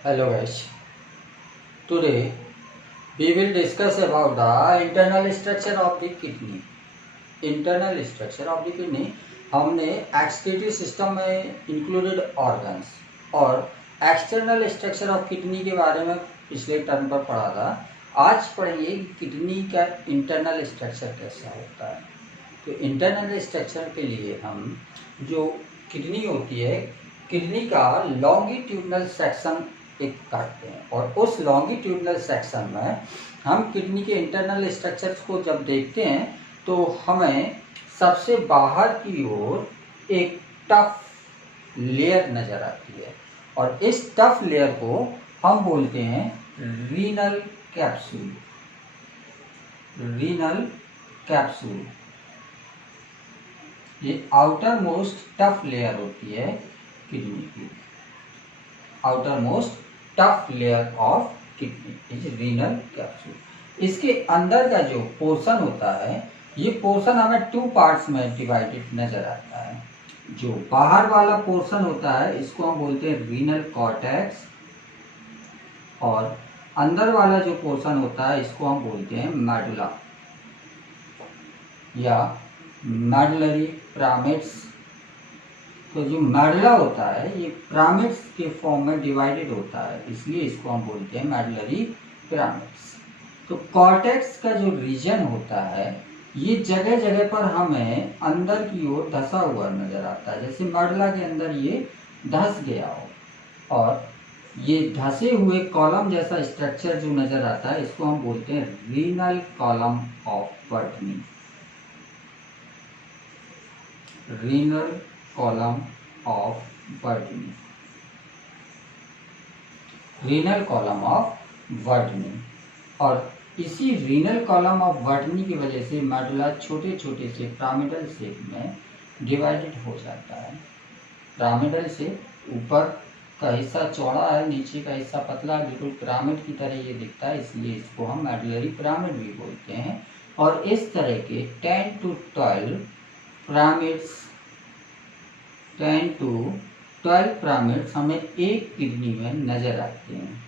Hello guys. Today we will discuss about the internal structure of the kidney. Internal structure of the kidney हमने excretory system में included organs और external structure of kidney के बारे में पिछले term पर पढ़ा था। आज पढ़ेंगे किडनी का इंटरनल स्ट्रक्चर कैसा होता है। तो इंटरनल स्ट्रक्चर के लिए हम जो किडनी होती है, किडनी का लॉन्गिट्यूडनल सेक्शन एक काटते हैं और उस लॉन्गिट्यूडनल सेक्शन में हम किडनी के इंटरनल स्ट्रक्चर्स को जब देखते हैं तो हमें सबसे बाहर की ओर एक टफ लेयर नज़र आती है और इस टफ लेयर को हम बोलते हैं रीनल कैप्सूल। रीनल कैप्सूल ये आउटर मोस्ट टफ लेयर होती है किडनी की। Outer most tough layer of kidney is renal capsule. इसके अंदर का जो पोर्शन होता है, ये पोर्शन हमें टू पार्ट्स में डिवाइडेड नजर आता है। जो बाहर वाला पोर्शन होता है इसको हम बोलते हैं रीनल कॉर्टेक्स और अंदर वाला जो पोर्शन होता है इसको हम बोलते हैं मेडुला या मेडुलरी पिरामिड्स। तो जो मेडुला होता है ये पिरामिड्स के फॉर्म में डिवाइडेड होता है, इसलिए इसको हम बोलते हैं मेडुलरी पिरामिड्स। तो कॉर्टेक्स का जो रीजन होता है ये जगह जगह पर हमें अंदर की ओर धंसा हुआ नजर आता है, जैसे मेडुला के अंदर ये धंस गया हो और ये धंसे हुए कॉलम जैसा स्ट्रक्चर जो नजर आता है इसको हम बोलते हैं renal column of Bertini. Renal column of Bertini. Renal column of Bertini. और इसी रीनल कॉलम ऑफ वर्टनी की वजह से मेडुला छोटे छोटे से पिरामिडल शेप में डिवाइडेड हो जाता है। पिरामिडल शेप, ऊपर का हिस्सा चौड़ा है, नीचे का हिस्सा पतला, बिल्कुल पिरामिड की तरह ये दिखता है, इसलिए इसको हम मेडुलरी पिरामिड भी बोलते हैं। और इस तरह के 10 to 12 पिरामिड्स 10 to 12 पिरामिड्स हमें एक किडनी में नजर आते हैं।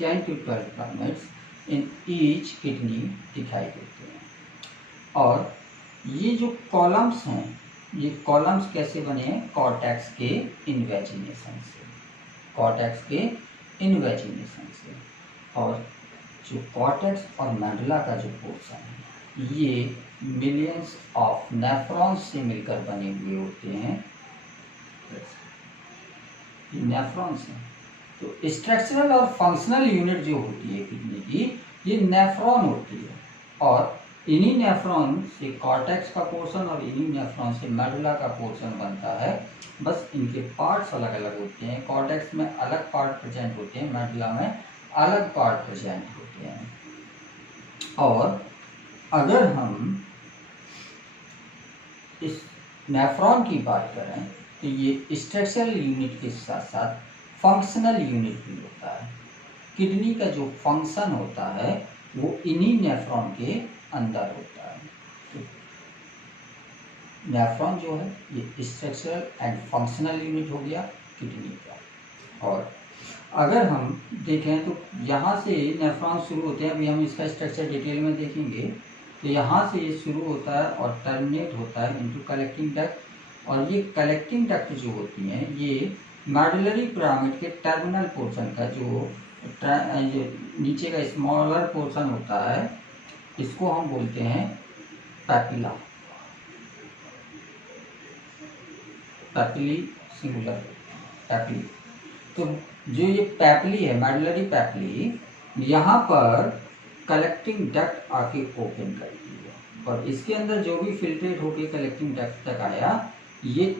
10 to 12 pyramids in each kidney दिखाई देते हैं। और ये जो कॉलम्स हैं, ये कॉलम्स कैसे बने हैं? कॉर्टेक्स के इन्वेजिनेशन से। कॉर्टेक्स के इन्वेजिनेशन से। और जो कॉर्टेक्स और मेडुला का जो पोर्शन है ये मिलियंस ऑफ नेफ्रॉन्स से मिलकर बने हुए होते हैं। ये नेफ्रॉन्स हैं। तो स्ट्रक्चरल और फंक्शनल यूनिट जो होती है किडनी की, ये नेफ्रॉन होती है और इन्हीं नेफ्रॉन से कॉर्टेक्स का पोर्शन और इन्हीं नेफ्रॉन से मेडुला का पोर्शन बनता है। बस इनके पार्ट्स अलग अलग होते हैं। कॉर्टेक्स में अलग पार्ट प्रेजेंट होते हैं, मेडुला में अलग पार्ट प्रेजेंट होते हैं। और अगर हम इस नेफ्रॉन की बात करें तो ये स्ट्रक्चरल यूनिट के साथ साथ फंक्शनल यूनिट भी होता है। किडनी का जो फंक्शन होता है वो इन्हीं नेफ्रॉन के अंदर होता है। तो नेफ्रॉन जो है ये स्ट्रक्चरल एंड फंक्शनल यूनिट हो गया किडनी का। और अगर हम देखें तो यहाँ से नेफ्रॉन शुरू होते हैं, अभी हम इसका स्ट्रक्चर डिटेल में देखेंगे। तो यहाँ से ये शुरू होता है और टर्मिनेट होता है इनटू कलेक्टिंग डक्ट। और ये कलेक्टिंग डक्ट जो होती हैं ये मेडुलरी पिरामिड के टर्मिनल पोर्शन का जो नीचे का स्मॉलर पोर्शन होता है इसको हम बोलते हैं पैपिला। Papillae singular papillae. तो जो ये पैपिली है, मेडुलरी पैपिली, यहाँ पर कलेक्टिंग डक्ट आके ओपन करती है और इसके अंदर जो भी फिल्ट्रेट होके कलेक्टिंग डक्ट तक आया ये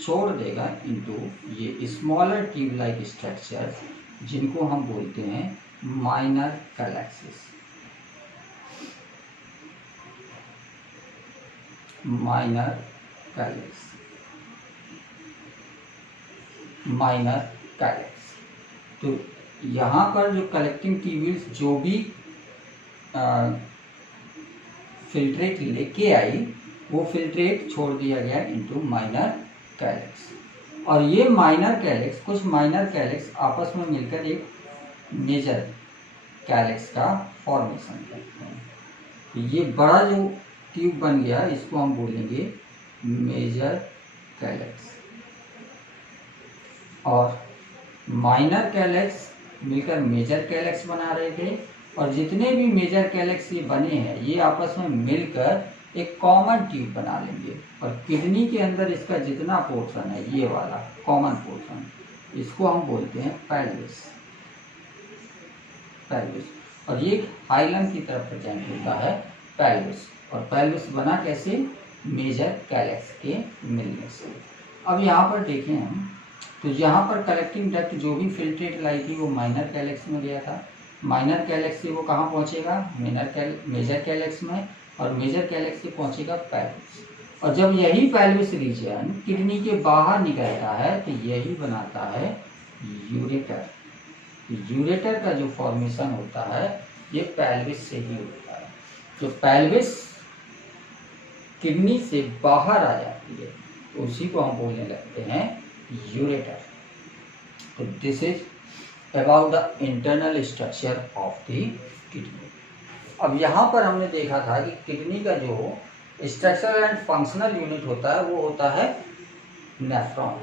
छोड़ देगा इनटू ये स्मॉलर ट्यूब लाइक स्ट्रक्चर जिनको हम बोलते हैं minor calyces. Minor calyx. Minor calyx. तो यहाँ पर जो कलेक्टिंग ट्यूब्यूल्स जो भी फिल्ट्रेट लेके आई वो फिल्ट्रेट छोड़ दिया गया इनटू माइनर कैलेक्स। और ये माइनर कैलेक्स, कुछ माइनर कैलेक्स आपस में मिलकर एक मेजर कैलेक्स का फॉर्मेशन करते हैं। तो ये बड़ा जो ट्यूब बन गया इसको हम बोलेंगे मेजर कैलेक्स, और माइनर कैलेक्स मिलकर मेजर कैलेक्स बना रहे थे, और जितने भी मेजर कैलेक्स ये बने हैं ये आपस में मिलकर एक कॉमन ट्यूब बना लेंगे। और किडनी के अंदर इसका जितना पोर्शन है ये वाला कॉमन पोर्शन, इसको हम बोलते हैं पेल्विस। पेल्विस, और ये हाइलम की तरफ प्रेजेंट होता है पेल्विस। और पेल्विस बना कैसे? मेजर कैलेक्स के मिलने से। अब यहाँ पर देखें हम, तो यहाँ पर कलेक्टिंग डक्ट जो भी फिल्ट्रेट लाई थी वो माइनर कैलेक्स में गया था। माइनर कैलेक्स से वो कहाँ पहुँचेगा? मेजर कैलेक्स में, और मेजर कैलेक्स से पहुँचेगा पेल्विस। और जब यही पेल्विस रीजन किडनी के बाहर निकलता है तो यही बनाता है यूरेटर। यूरेटर का जो फॉर्मेशन होता है ये पेल्विस से ही होता है। जो पेल्विस किडनी से बाहर आ जाती है तो उसी को हम बोलने लगते हैं यूरेटर। तो this is about the internal structure of the kidney. अब यहाँ पर हमने देखा था कि किडनी का जो स्ट्रक्चरल एंड फंक्शनल यूनिट होता है वो होता है नेफ्रॉन।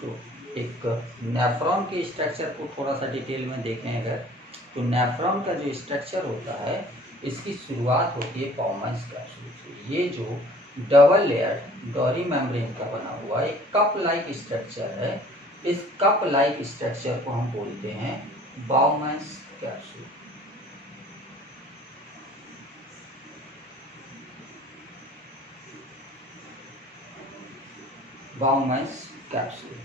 तो एक नेफ्रॉन के स्ट्रक्चर को थोड़ा सा डिटेल में देखें अगर, तो नेफ्रॉन का जो स्ट्रक्चर होता है इसकी शुरुआत होती है पाउमन्स कैप्सूल से। ये जो डबल लेयर डोरी मेम्ब्रेन का बना हुआ एक कप लाइक स्ट्रक्चर है, इस कप लाइक स्ट्रक्चर को हम बोलते हैं बाउमन्स कैप्सूल। बाउमन्स कैप्सूल,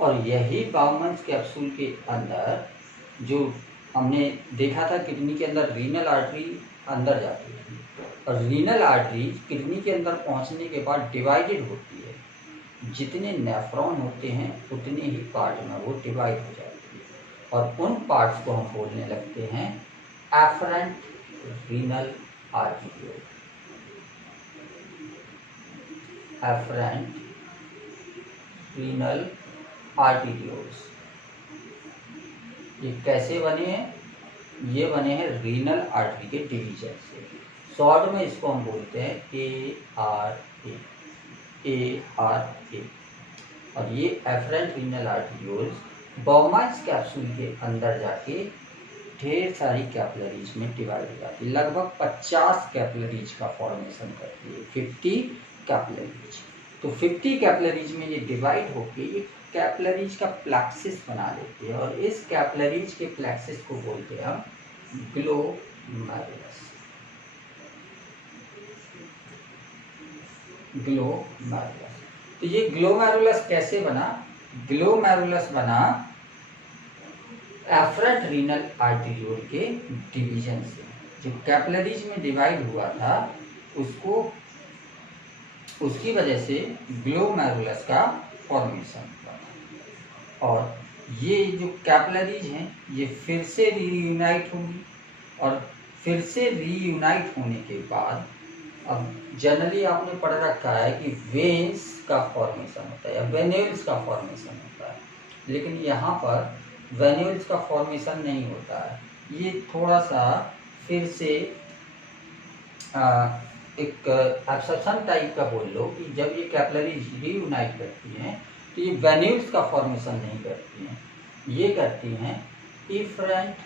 और यही बाउमन्स कैप्सूल के अंदर जो हमने देखा था किडनी के अंदर रीनल आर्टरी अंदर जाती है, और रीनल आर्टरी किडनी के अंदर पहुंचने के बाद डिवाइडेड होती है। जितने नेफ्रॉन होते हैं उतने ही पार्ट में वो डिवाइड हो जाती है, और उन पार्ट्स को हम बोलने लगते हैं efferent renal arteriole. Efferent renal arterioles. ये कैसे बने हैं? ये बने हैं रीनल आर्टरी के डिवीजन से। शॉर्ट में इसको हम बोलते हैं ARA। और ये efferent renal arterioles Bowman's capsule के अंदर जाके ढेर सारी कैपिलरीज में डिवाइड हो जाती है। लगभग 50 कैपिलरीज का फॉर्मेशन करती है, 50 कैपिलरीज। तो 50 कैपिलरीज में ये डिवाइड होके ये कैपिलरीज का प्लेक्सिस बना लेते हैं, और इस कैपिलरीज के प्लेक्सिस को बोलते हैं हम ग्लोमेरुलस। ग्लोमेरुलस। तो ये ग्लोमेरुलस कैसे बना? ग्लोमेरुलस बना एफरेंट रीनल आर्टरियोल के डिवीजन से। जो कैपिलरीज में डिवाइड हुआ था उसको, उसकी वजह से ग्लोमेरुलस का फॉर्मेशन हुआ। और ये जो कैपिलरीज हैं ये फिर से रीयूनाइट होंगी, और फिर से रीयूनाइट होने के बाद अब जनरली आपने पढ़ रखा है कि वेन्स का फॉर्मेशन होता है या वेन्यूल्स का फॉर्मेशन होता है, लेकिन यहाँ पर वेन्यूल्स का फॉर्मेशन नहीं होता है। ये थोड़ा सा फिर से एक एब्सॉर्प्शन टाइप का बोल लो कि जब ये कैपिलरीज रीयूनाइट करती हैं तो ये वेन्यूल्स का फॉर्मेशन नहीं करती हैं, ये करती हैं इफरेंट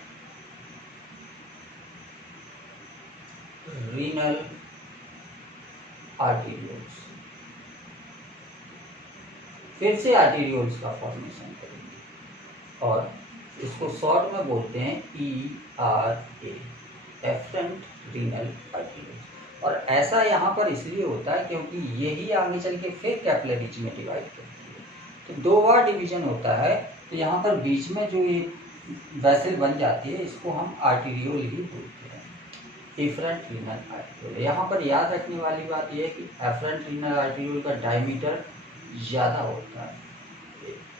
रीनल आर्टरियोल्स। फिर से आर्टरियोल्स का फॉर्मेशन करेंगे, और इसको शॉर्ट में बोलते हैं ERA, एफरेंट रीनल आर्टरियोल्स। और ऐसा यहाँ पर इसलिए होता है क्योंकि यही आगे चल के फिर कैपिलरीज में डिवाइड करती है। तो 2 बार डिवीजन होता है, तो यहाँ पर बीच में जो ये वेसल बन जाती है इसको हम आर्टरियोल ही बोलते हैं, एफरेंट रीनल आर्टरियोल। यहाँ पर याद रखने वाली बात यह है कि एफरेंट रीनल आर्टरियोल का डायमीटर ज़्यादा होता है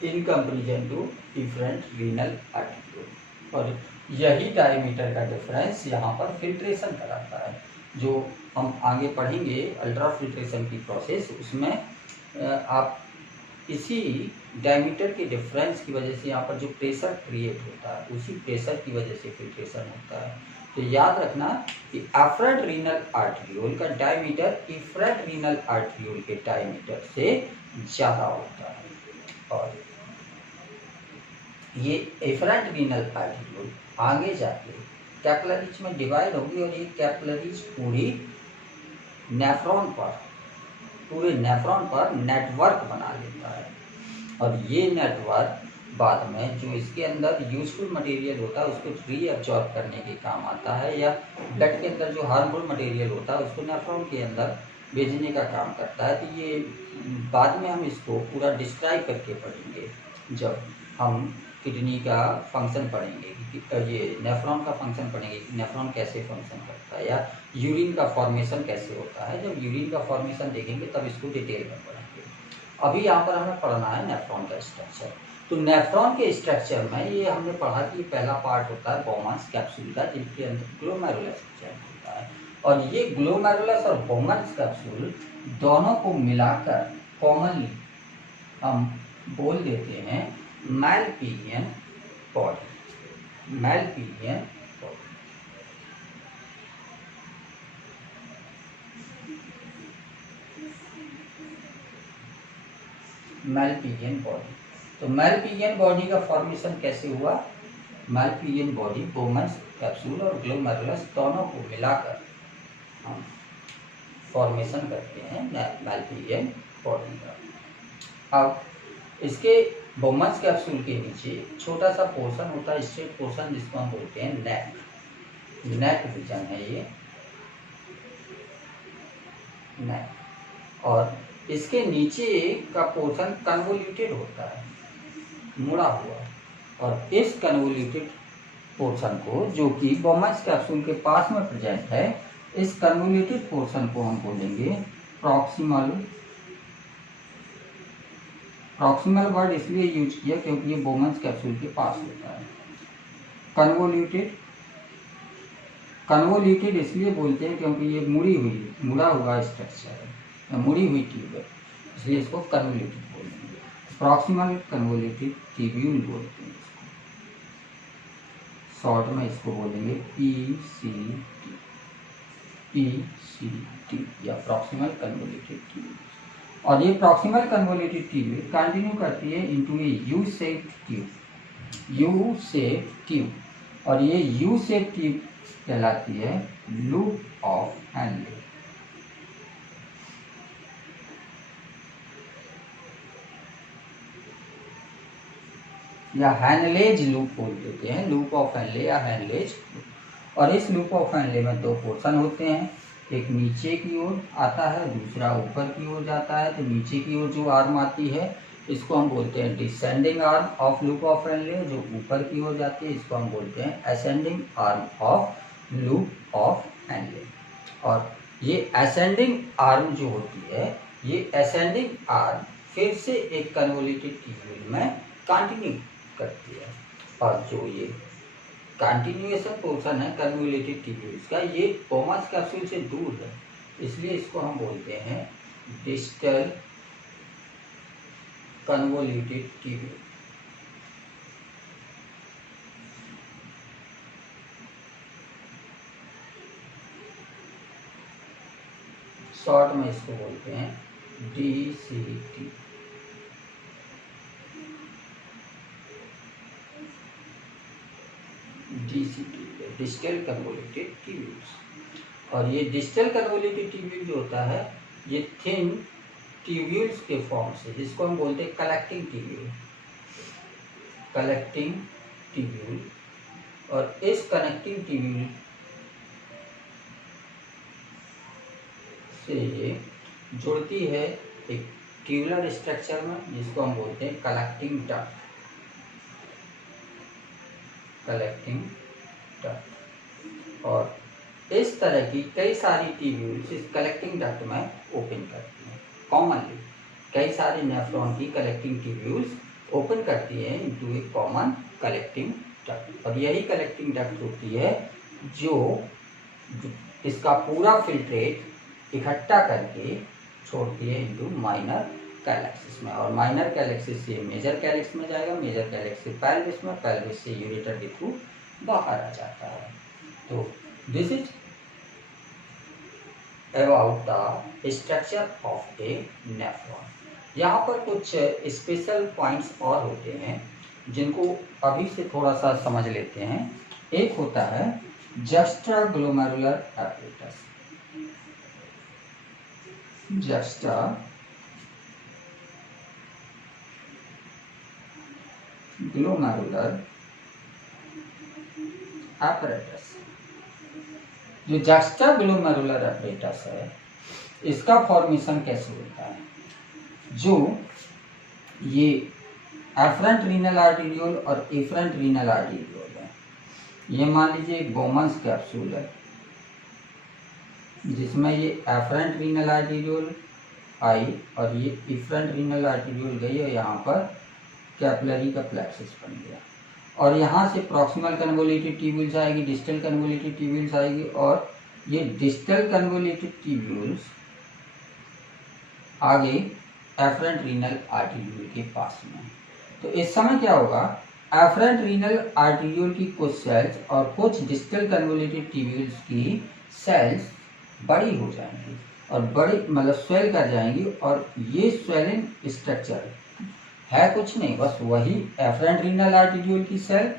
in comparison to efferent renal arteriole, और यही डायमीटर का डिफरेंस यहाँ पर फिल्ट्रेशन कराता है। जो हम आगे पढ़ेंगे अल्ट्रा फिल्ट्रेशन की प्रोसेस, उसमें आप इसी डायमीटर के डिफरेंस की वजह से यहाँ पर जो प्रेशर क्रिएट होता है उसी प्रेशर की वजह से फिल्ट्रेशन होता है। तो याद रखना कि एफरेंट रीनल आर्टरियोल का डायमीटर इफरेंट रीनल आर्टरियोल के डायमीटर से ज़्यादा होता है। और ये एफरेंट रीनल आर्टरियोल आगे जाके कैपिलरीज में डिवाइड होगी और ये कैपिलरीज पूरे नेफ्रॉन पर नेटवर्क बना लेता है। और ये नेटवर्क बाद में जो इसके अंदर यूजफुल मटेरियल होता है उसको रीअब्जॉर्ब करने के काम आता है, या ब्लड के अंदर जो हार्मफुल मटेरियल होता है उसको नेफ्रॉन के अंदर भेजने का काम करता है। तो ये बाद में हम इसको पूरा डिस्क्राइब करके पढ़ेंगे जब हम किडनी का फंक्शन पढ़ेंगे, ये नेफ्रॉन का फंक्शन पढ़ेंगे, नेफ्रॉन कैसे फंक्शन करता है, या यूरिन का फॉर्मेशन कैसे होता है। जब यूरिन का फॉर्मेशन देखेंगे तब इसको डिटेल में पढ़ेंगे। अभी यहाँ पर हमें पढ़ना है नेफ्रॉन का स्ट्रक्चर। तो नेफ्रॉन के स्ट्रक्चर में ये हमने पढ़ा कि पहला पार्ट होता है बोमन्स कैप्सूल का, जिसके अंदर ग्लोमेरुलस होता है। और ये ग्लोमेरुलस और बोमन्स कैप्सूल दोनों को मिलाकर कॉमनली हम बोल देते हैं Malpighian body. Malpighian body, Malpighian body. तो मैलपिजियन बॉडी का फॉर्मेशन कैसे हुआ? मैलपिजियन बॉडी बोमन्स कैप्सूल और ग्लोमेरुलस दोनों को मिलाकर हम फॉर्मेशन करते हैं मैलपिजियन बॉडी का। अब इसके बोमन्स कैप्सूल के नीचे छोटा सा पोर्शन होता है, स्ट्रेट पोर्शन, जिसको हम बोलते हैं नेक रीजन है ये नेक। और इसके नीचे का पोर्शन कन्वोल्यूटेड होता है, मुड़ा हुआ। और इस कन्वोल्यूटेड पोर्शन को, जो कि बोमन्स कैप्सूल के पास में प्रेजेंट है, इस कन्वोल्यूटेड पोर्शन को हम बोलेंगे प्रॉक्सिमल। प्रॉक्सिमल वर्ड इसलिए यूज किया क्योंकि ये बोमन्स कैप्सूल के पास होता है। कन्वोल्यूटेड इसलिए बोलते हैं क्योंकि ये मुड़ा हुआ स्ट्रक्चर है, मुड़ी हुई ट्यूब है, इसलिए इसको कन्वोल्यूटेड बोलेंगे। प्रॉक्सिमल कन्वोल्यूटेड ट्यूब्यूल बोलते हैं इसको, शॉर्ट में इसको बोलेंगे PCT या प्रॉक्सिमल कन्वोल्यूटेड ट्यूब्यूल। और ये प्रॉक्सिमल कन्वोल्यूटेड ट्यूब कंटिन्यू करती है इनटू ए यू शेप्ड ट्यूब। और ये यू शेप्ड ट्यूब कहलाती है लूप ऑफ हैनले। या हैनलेज लूप बोल देते हैं, लूप ऑफ हैनले या हैनलेज। और इस लूप ऑफ हैनले में दो पोर्शन होते हैं, एक नीचे की ओर आता है, दूसरा ऊपर की ओर जाता है। तो नीचे की ओर जो आर्म आती है इसको हम बोलते हैं descending arm of loop of Henle, जो ऊपर की ओर जाती है इसको हम बोलते हैं ascending arm of loop of Henle. और ये असेंडिंग आर्म जो होती है, ये असेंडिंग आर्म फिर से एक कन्वोल्यूटेड ट्यूब्यूल में कंटिन्यू करती है। और जो ये कंटिन्यूएशन पोर्शन है कन्वोल्यूटेड ट्यूब्यूल्स का, ये बोमन्स कैप्सूल से दूर है, इसलिए इसको हम बोलते हैं डिस्टल कन्वोल्यूटेड ट्यूब्यूल। शॉर्ट में इसको बोलते हैं DCT। Distal convoluted tubules. और ये डिस्टल कन्वोल्यूटेड ट्यूब्यूल जो होता है, ये थिन ट्यूब्यूल्स के फॉर्म से, जिसको हम बोलते हैं कलेक्टिंग ट्यूब्यूल। और इस कनेक्टिंग ट्यूब्यूल से ये जुड़ती है एक ट्यूबुलर स्ट्रक्चर में, जिसको हम बोलते हैं कलेक्टिंग डक्ट। और इस तरह की कई सारी ट्यूब्यूल्स इस कलेक्टिंग डक्ट में ओपन करती हैं। कॉमनली कई सारे नेफ्रॉन की कलेक्टिंग ट्यूब्यूल्स ओपन करती हैं इनटू ए कॉमन कलेक्टिंग डक्ट। और यही कलेक्टिंग डक्ट होती है जो इसका पूरा फिल्ट्रेट इकट्ठा करके छोड़ती है इनटू माइनर कैलेक्सिस में, और माइनर कैलेक्सिस से मेजर कैलेक्स में जाएगा, मेजर कैलेक्स से पेल्विस में, पेल्विस से यूरेटर के थ्रू बाहर आ जाता है। तो this is about the structure of A nephron. यहाँ पर कुछ स्पेशल पॉइंट्स और होते हैं जिनको अभी से थोड़ा सा समझ लेते हैं। एक होता है जस्ट्राग्लोमेरुलर एपरेटस, जस्ट्राग्लोमेरुलर एपरेटस। जो जस्ट्राग्लोमेरुलर एपरेटस है, इसका फॉर्मेशन कैसे होता है? जो ये एफरेंट रीनल आर्टेरियोल और एफरेंट रीनल आर्टेरियोल है, ये मान लीजिए एक बोमन्स कैप्सूल है जिसमें ये एफरेंट रीनल आर्टेरियोल आई और ये एफरेंट रीनल आर्टेरियोल गई और यहाँ पर कैपिलरी का प्लेक्सस बन गया, और यहाँ से प्रॉक्सिमल कन्वोल्यूटेड ट्यूब्यूल्स आएगी, डिस्टल कन्वोल्यूटेड ट्यूब्यूल्स आएगी, और ये डिस्टल कन्वोल्यूटेड ट्यूब्यूल्स आगे एफरेंट रीनल आर्टेरियोल के पास में। तो इस समय क्या होगा, एफरेंट रीनल आर्टेरियोल की कुछ सेल्स और कुछ डिस्टल कन्वोल्यूटेड ट्यूब्यूल्स की सेल्स बड़ी हो जाएंगी और बड़ी मतलब स्वेल कर जाएंगी, और ये स्वेलिंग स्ट्रक्चर है कुछ नहीं, बस वही एफरेंट रीनल आर्टेरियोल की सेल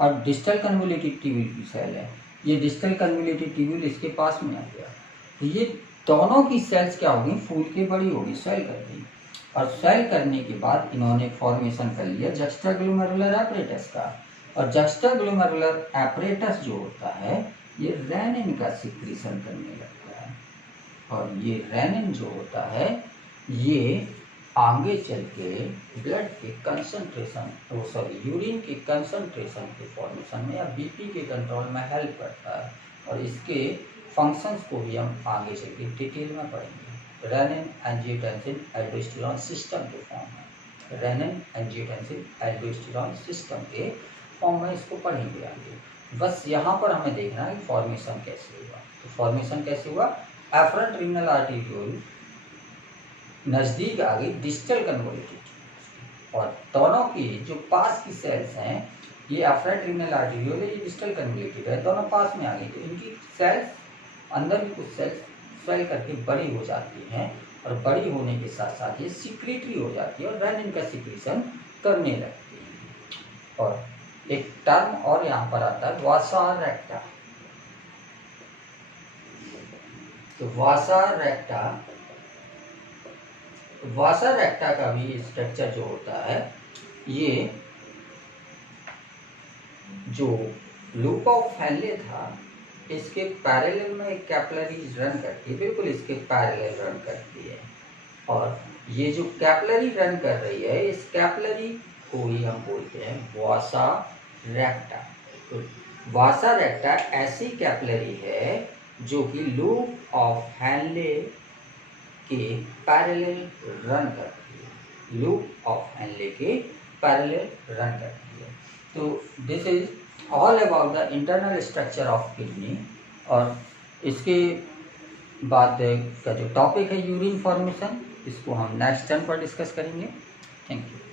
और डिस्टल कन्वोल्यूटेड ट्यूब्यूल की सेल है। ये डिस्टल कन्वोल्यूटेड ट्यूब्यूल इसके पास में आ गया, तो ये दोनों की सेल्स क्या होगी, फूल के बड़ी होगी, स्वेल कर गई, और स्वेल करने के बाद इन्होंने फॉर्मेशन कर लिया जस्ट्राग्लोमेरुलर एपरेटस का। और जस्ट्राग्लोमेरुलर एपरेटस जो होता है ये रेनिन का सिक्रीशन करने लगता है, और ये रेनिन जो होता है ये आगे चल के ब्लड के कंसंट्रेशन, यूरिन के कंसंट्रेशन के फॉर्मेशन में या बीपी के कंट्रोल में हेल्प करता है, और इसके फंक्शंस को भी हम आगे चल के डिटेल में पढ़ेंगे। रेनिन एंजियोटेंसिन एल्डोस्टेरॉन सिस्टम के फॉर्म में, रेनिन एंजियोटेंसिन एल्डोस्टेरॉन सिस्टम के फॉर्म में इसको पढ़ेंगे आगे। बस यहाँ पर हमें देखना है कि फॉर्मेशन कैसे हुआ। तो फॉर्मेशन कैसे हुआ, एफरेंट रीनल आर्टेरियोल नज़दीक आ गई डिस्टल कन्वोल्यूटेड, और दोनों की जो पास की सेल्स हैं, ये एफरेंट रीनल आर्टेरियोल है, ये डिस्टल कन्वोल्यूटेड है, दोनों पास में आ गई, तो इनकी सेल्स अंदर भी कुछ सेल्स स्वेल करके बड़ी हो जाती हैं, और बड़ी होने के साथ साथ ये सिक्रीटरी हो जाती है और रेनिन का सिक्रीशन करने लगती है। और एक टर्म और यहाँ पर आता है वासा रेक्टा। तो वासा रेक्टा का भी स्ट्रक्चर जो होता है, ये जो लूप ऑफ फैनले था इसके पैरेलल में एक कैपिलरी रन करती है, बिल्कुल इसके पैरेलल रन करती है, और ये जो कैपिलरी रन कर रही है इस कैपिलरी को ही हम बोलते हैं वासा रेक्टा। तो वासा रेक्टा ऐसी कैपिलरी है जो कि लूप ऑफ हैनले के पैरेलल रन करती है, लूप ऑफ हैनले के पैरेलल रन करती है। तो this is all about the internal structure of kidney. और इसके बाद का जो टॉपिक है यूरिन फॉर्मेशन, इसको हम नेक्स्ट टर्म पर डिस्कस करेंगे। Thank you.